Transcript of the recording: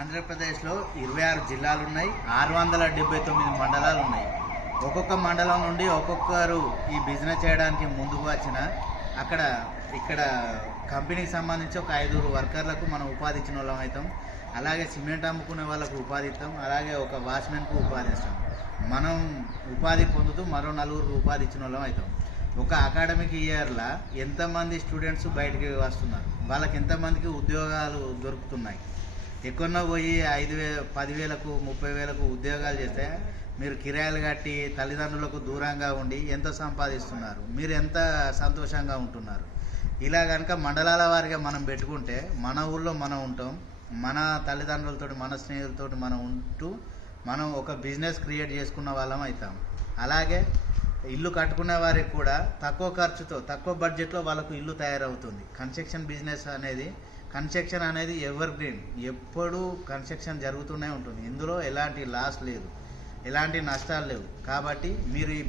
ఆంధ్రప్రదేశ్లో ఇరవై ఆరు జిల్లాలు ఉన్నాయి ఆరు వందల డెబ్బై తొమ్మిది మండలాలు ఉన్నాయి ఒక్కొక్క మండలం నుండి ఒక్కొక్కరు ఈ బిజినెస్ చేయడానికి ముందుకు వచ్చిన అక్కడ ఇక్కడ కంపెనీకి సంబంధించి ఒక ఐదుగురు వర్కర్లకు మనం ఉపాధి ఇచ్చిన వాళ్ళం అవుతాం. అలాగే సిమెంట్ అమ్ముకునే వాళ్ళకు ఉపాధి ఇస్తాం అలాగే ఒక వాచ్మెన్కు ఉపాధి ఇస్తాం. మనం ఉపాధి పొందుతూ మరో నలుగురు ఉపాధి ఇచ్చిన వాళ్ళం అవుతాం. ఒక అకాడమిక్ ఇయర్లో ఎంతమంది స్టూడెంట్స్ బయటికి వస్తున్నారు? వాళ్ళకి ఎంతమందికి ఉద్యోగాలు దొరుకుతున్నాయి? ఎక్కడో పోయి ఐదు వే పదివేలకు ముప్పై వేలకు ఉద్యోగాలు చేస్తే మీరు కిరాయిలు కట్టి తల్లిదండ్రులకు దూరంగా ఉండి ఎంత సంపాదిస్తున్నారు? మీరు ఎంత సంతోషంగా ఉంటున్నారు? ఇలా కనుక మండలాల వారిగా మనం పెట్టుకుంటే మన ఊళ్ళో మనం ఉంటాం మన తల్లిదండ్రులతో మన స్నేహితులతో మనం ఉంటూ మనం ఒక బిజినెస్ క్రియేట్ చేసుకున్న వాళ్ళం అవుతాం. అలాగే ఇల్లు కట్టుకునే వారికి కూడా తక్కువ ఖర్చుతో తక్కువ బడ్జెట్లో వాళ్ళకు ఇల్లు తయారవుతుంది. కన్స్ట్రక్షన్ బిజినెస్ అనేది కన్స్ట్రక్షన్ అనేది ఎవర్ గ్రీన్ ఎప్పుడూ కన్స్ట్రక్షన్ జరుగుతూనే ఉంటుంది. ఇందులో ఎలాంటి లాస్ లేదు. ఎలాంటి నష్టాలు లేవు. కాబట్టి మీరు ఈ